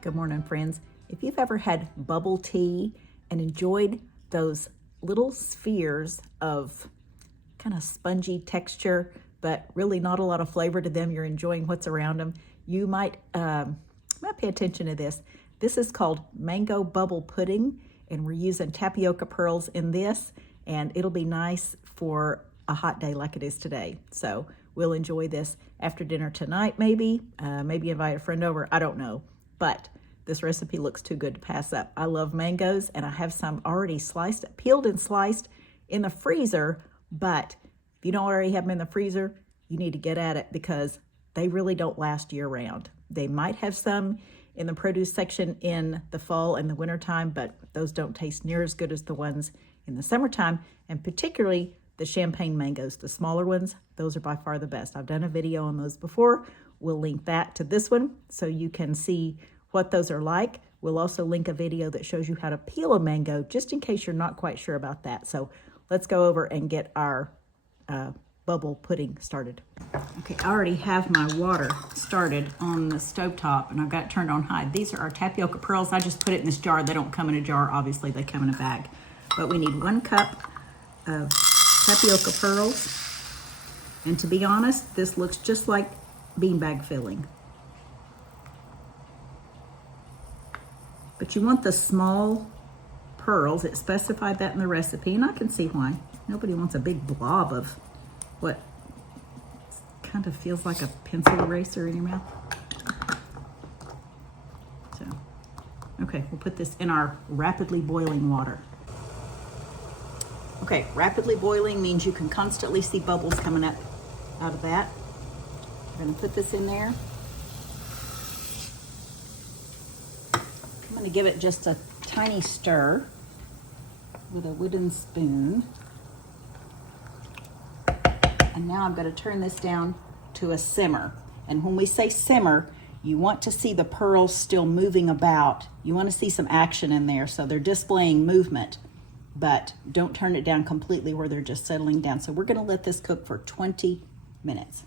Good morning, friends. If you've ever had bubble tea and enjoyed those little spheres of kind of spongy texture, but really not a lot of flavor to them, you're enjoying what's around them, you might pay attention to this. This is called mango bubble pudding, and we're using tapioca pearls in this, and it'll be nice for a hot day like it is today. So we'll enjoy this after dinner tonight, maybe invite a friend over, I don't know. But this recipe looks too good to pass up. I love mangoes, and I have some already peeled and sliced in the freezer, but if you don't already have them in the freezer, you need to get at it because they really don't last year round. They might have some in the produce section in the fall and the wintertime, but those don't taste near as good as the ones in the summertime, and particularly the champagne mangoes, the smaller ones, those are by far the best. I've done a video on those before. We'll link that to this one so you can see what those are like. We'll also link a video that shows you how to peel a mango, just in case you're not quite sure about that. So let's go over and get our bubble pudding started. Okay, I already have my water started on the stovetop, and I've got it turned on high. These are our tapioca pearls. I just put it in this jar. They don't come in a jar, obviously, they come in a bag. But we need 1 cup of tapioca pearls. And to be honest, this looks just like beanbag filling. But you want the small pearls. It specified that in the recipe, and I can see why. Nobody wants a big blob of what kind of feels like a pencil eraser in your mouth. So, okay, we'll put this in our rapidly boiling water. Okay, rapidly boiling means you can constantly see bubbles coming up out of that. We're gonna put this in there. I'm gonna give it just a tiny stir with a wooden spoon. And now I'm gonna turn this down to a simmer. And when we say simmer, you want to see the pearls still moving about. You wanna see some action in there, so they're displaying movement, but don't turn it down completely where they're just settling down. So we're gonna let this cook for 20 minutes.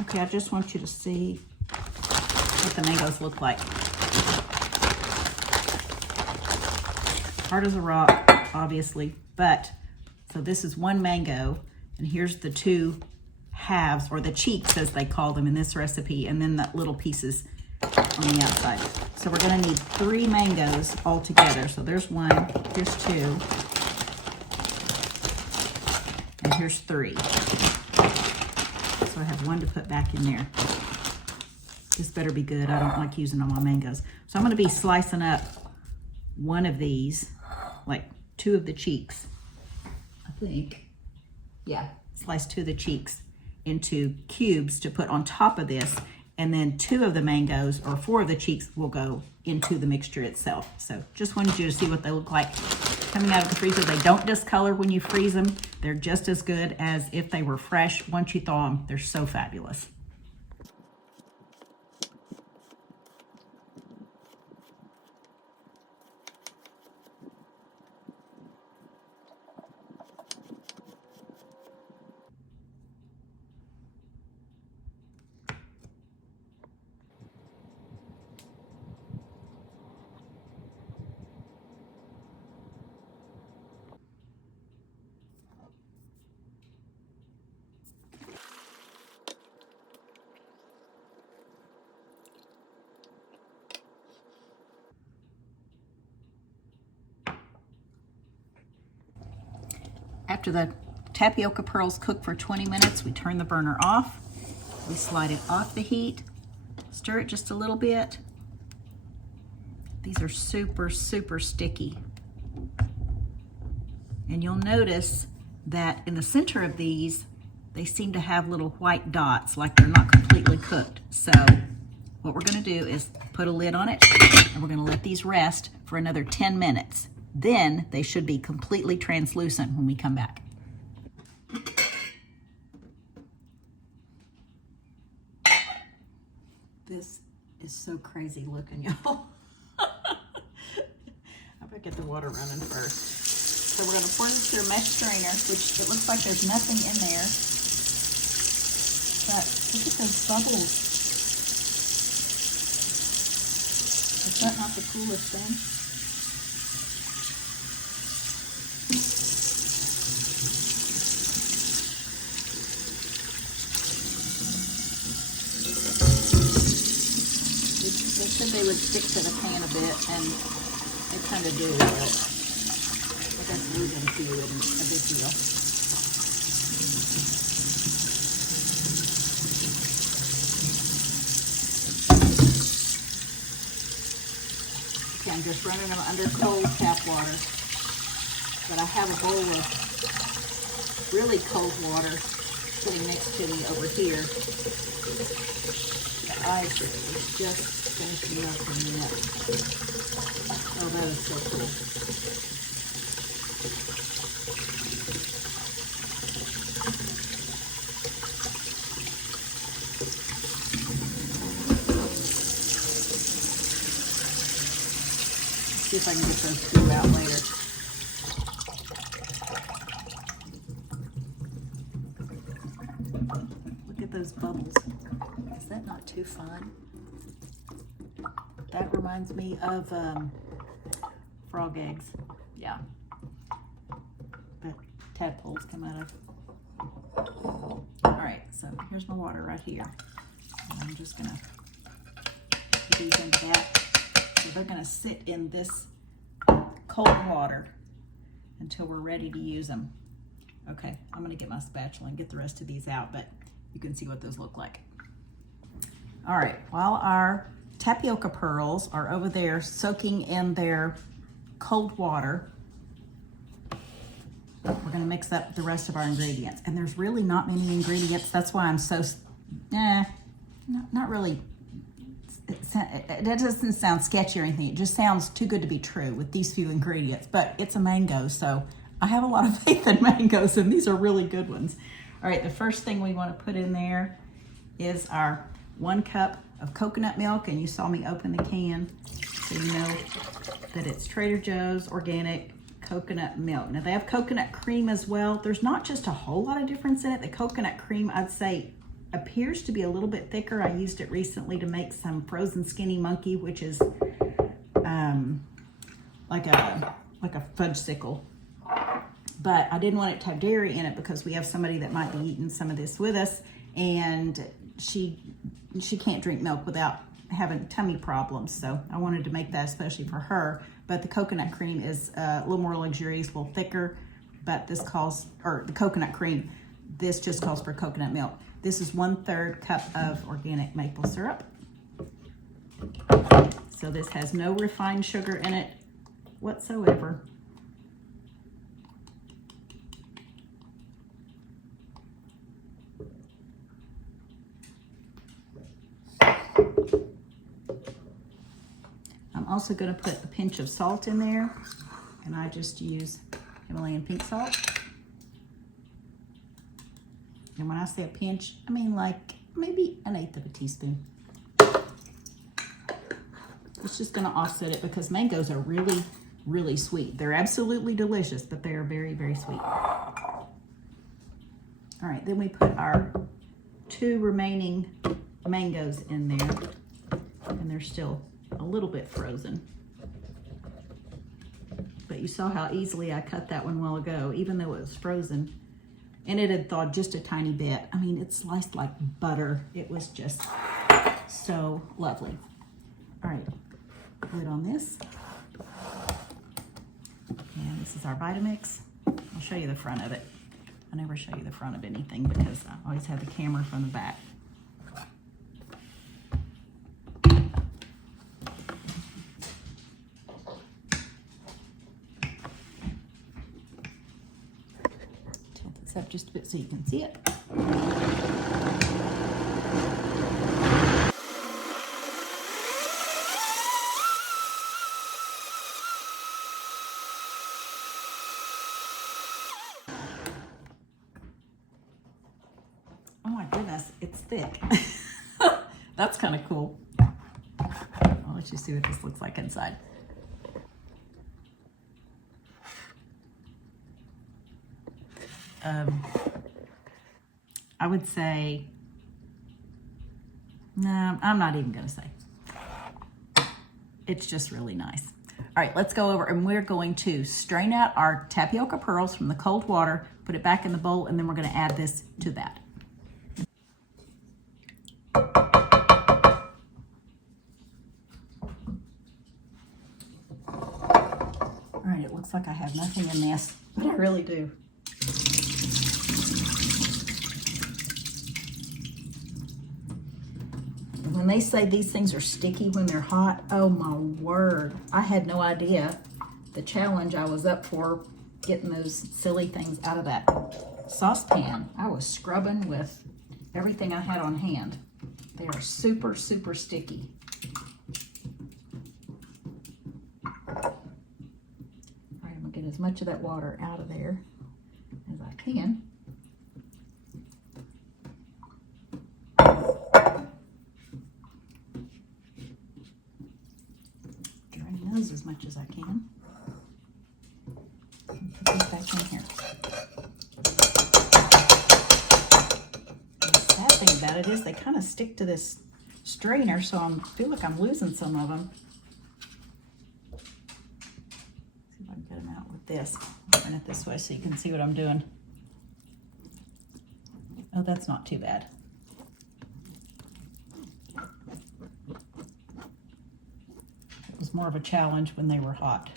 Okay, I just want you to see what the mangoes look like. Hard as a rock, obviously, but so this is 1 mango, and here's the 2 halves, or the cheeks as they call them in this recipe, and then the little pieces on the outside. So we're gonna need 3 mangoes all together. So there's 1, here's 2, and here's 3. So I have 1 to put back in there. This better be good. I don't like using all my mangoes. So I'm gonna be slicing up 1 of these, like 2 of the cheeks, I think. Yeah, slice 2 of the cheeks into cubes to put on top of this, and then 2 of the mangoes, or 4 of the cheeks, will go into the mixture itself. So just wanted you to see what they look like coming out of the freezer. They don't discolor when you freeze them. They're just as good as if they were fresh. Once you thaw them, they're so fabulous. After the tapioca pearls cook for 20 minutes, we turn the burner off. We slide it off the heat, stir it just a little bit. These are super, super sticky. And you'll notice that in the center of these, they seem to have little white dots, like they're not completely cooked. So what we're gonna do is put a lid on it, and we're gonna let these rest for another 10 minutes. Then they should be completely translucent when we come back. This is so crazy looking, y'all. I bet get the water running first. So we're going to pour this through a mesh strainer, which it looks like there's nothing in there. But look at those bubbles. Is that not the coolest thing? They said they would stick to the pan a bit, and they kind of do, but I guess losing to you isn't a big deal. Okay, I'm just running them under cold tap water, but I have a bowl of really cold water sitting next to me over here. The ice is just finishing melting up. Oh, that is so cool. See if I can get those two out later. Look at those bubbles. Is that not too fun? That reminds me of frog eggs. Yeah. That tadpoles come out of. All right, so here's my water right here. And I'm just gonna put these into that. So they're gonna sit in this cold water until we're ready to use them. Okay, I'm gonna get my spatula and get the rest of these out, but you can see what those look like. All right, while our tapioca pearls are over there soaking in their cold water, we're gonna mix up the rest of our ingredients. And there's really not many ingredients. That's why I'm so, not really, it doesn't sound sketchy or anything. It just sounds too good to be true with these few ingredients, but it's a mango, so I have a lot of faith in mangoes, and these are really good ones. All right, the first thing we wanna put in there is our 1 cup of coconut milk, and you saw me open the can, so you know that it's Trader Joe's organic coconut milk. Now they have coconut cream as well. There's not just a whole lot of difference in it. The coconut cream, I'd say, appears to be a little bit thicker. I used it recently to make some frozen skinny monkey, which is like a fudgesicle. But I didn't want it to have dairy in it because we have somebody that might be eating some of this with us, and she can't drink milk without having tummy problems. So I wanted to make that especially for her. But the coconut cream is a little more luxurious, a little thicker, but this calls, or the coconut cream, this just calls for coconut milk. This is 1/3 cup of organic maple syrup. So this has no refined sugar in it whatsoever. I'm also going to put a pinch of salt in there, and I just use Himalayan pink salt. And when I say a pinch, I mean like maybe 1/8 of a teaspoon. It's just going to offset it because mangoes are really, really sweet. They're absolutely delicious, but they are very, very sweet. All right, then we put our 2 remaining mangoes in there, and they're still a little bit frozen. But you saw how easily I cut that one a while ago, even though it was frozen. And it had thawed just a tiny bit. I mean, it's sliced like butter. It was just so lovely. All right, lid on this. And this is our Vitamix. I'll show you the front of it. I never show you the front of anything because I always have the camera from the back. Tilt this up just a bit so you can see it. Oh my goodness, it's thick. That's kind of cool. I'll let you see what this looks like inside. I would say, no, I'm not even gonna say. It's just really nice. All right, let's go over and we're going to strain out our tapioca pearls from the cold water, put it back in the bowl, and then we're gonna add this to that. All right, it looks like I have nothing in this, but I really do. When they say these things are sticky when they're hot, oh my word. I had no idea the challenge I was up for getting those silly things out of that saucepan. I was scrubbing with everything I had on hand. They are super, super sticky. All right, I'm gonna get as much of that water out of there as I can. As much as I can. Put these back in here. And the sad thing about it is they kind of stick to this strainer, so I feel like I'm losing some of them. Let's see if I can get them out with this. I'll turn it this way so you can see what I'm doing. Oh, that's not too bad. More of a challenge when they were hot.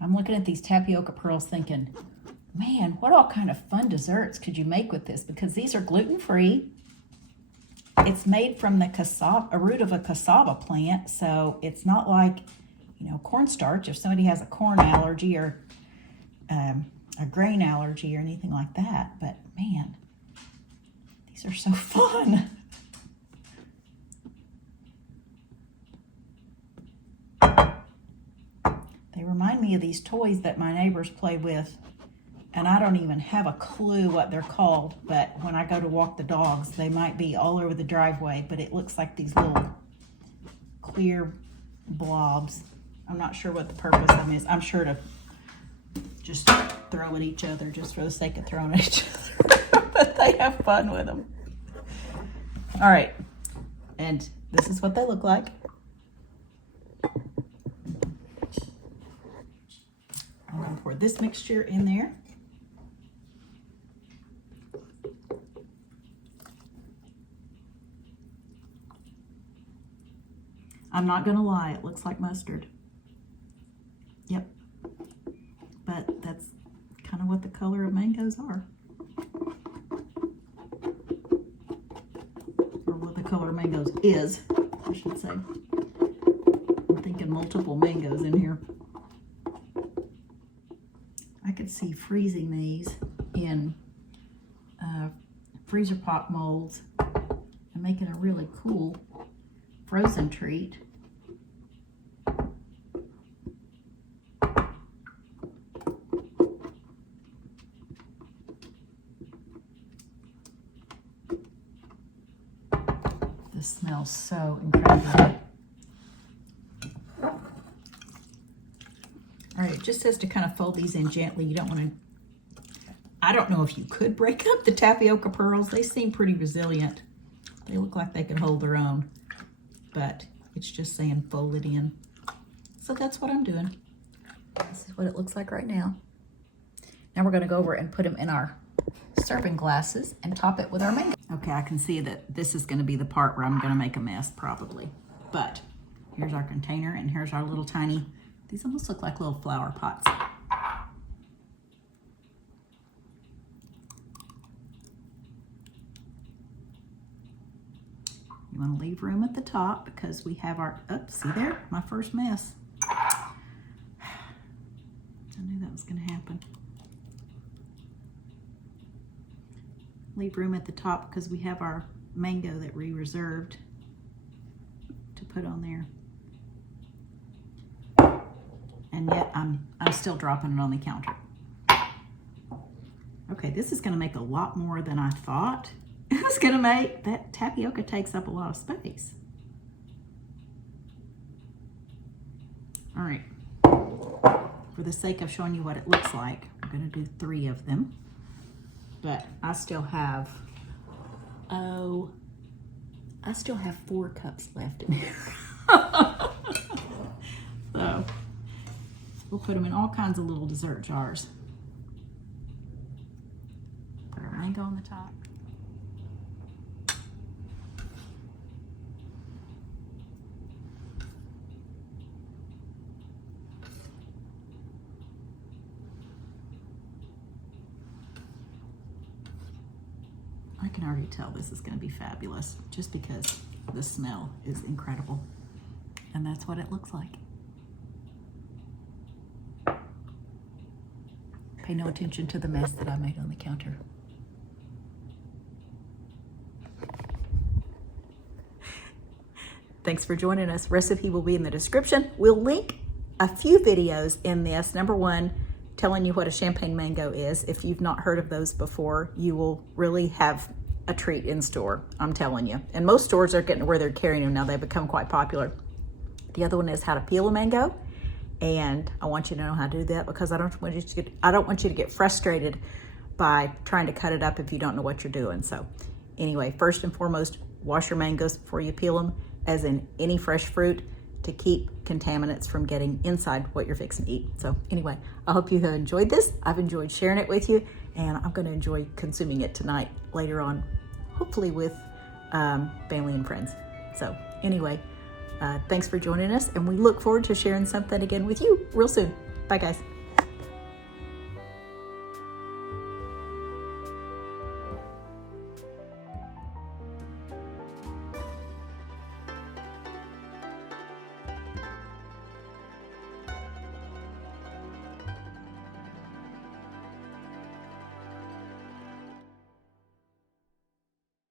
I'm looking at these tapioca pearls thinking, man, what all kind of fun desserts could you make with this? Because these are gluten-free. It's made from the cassava, a root of a cassava plant, so it's not like, you know, cornstarch. If somebody has a corn allergy or a grain allergy or anything like that, but man, these are so fun. They remind me of these toys that my neighbors play with, and I don't even have a clue what they're called, but when I go to walk the dogs, they might be all over the driveway, but it looks like these little clear blobs. I'm not sure what the purpose of them is. I'm sure to just throw at each other just for the sake of throwing at each other, but they have fun with them. All right, and this is what they look like. I'm going to pour this mixture in there. I'm not going to lie, it looks like mustard. Yep. But that's kind of what the color of mangoes are. Or what the color of mangoes is, I should say. I'm thinking multiple mangoes in here. I could see freezing these in freezer pop molds and making a really cool frozen treat. This smells so incredible. All right, it just says to kind of fold these in gently. You don't want to, I don't know if you could break up the tapioca pearls. They seem pretty resilient. They look like they can hold their own, but it's just saying fold it in. So that's what I'm doing. This is what it looks like right now. Now we're gonna go over and put them in our serving glasses and top it with our mango. Okay, I can see that this is gonna be the part where I'm gonna make a mess probably, but here's our container and here's our little tiny, these almost look like little flower pots. You want to leave room at the top because we have our, oops, see there? My first mess. what's going to happen. Leave room at the top because we have our mango that we reserved to put on there. And yet I'm still dropping it on the counter. Okay, this is going to make a lot more than I thought it was going to make. That tapioca takes up a lot of space. All right, for the sake of showing you what it looks like, I'm going to do 3 of them. But I still have, I still have 4 cups left in here. So we'll put them in all kinds of little dessert jars. Put our mango on the top. I can already tell this is going to be fabulous just because the smell is incredible. And that's what it looks like. Pay no attention to the mess that I made on the counter. Thanks for joining us. Recipe will be in the description. We'll link a few videos in this. Number 1, telling you what a champagne mango is. If you've not heard of those before, you will really have a treat in store, I'm telling you. And most stores are getting where they're carrying them now. They've become quite popular. The other one is how to peel a mango. And I want you to know how to do that because I don't want you to get frustrated by trying to cut it up if you don't know what you're doing. So anyway, first and foremost, wash your mangoes before you peel them, as in any fresh fruit, to keep contaminants from getting inside what you're fixing to eat. So anyway, I hope you have enjoyed this. I've enjoyed sharing it with you, and I'm going to enjoy consuming it tonight, later on, hopefully with family and friends. So anyway, thanks for joining us, and we look forward to sharing something again with you real soon. Bye, guys.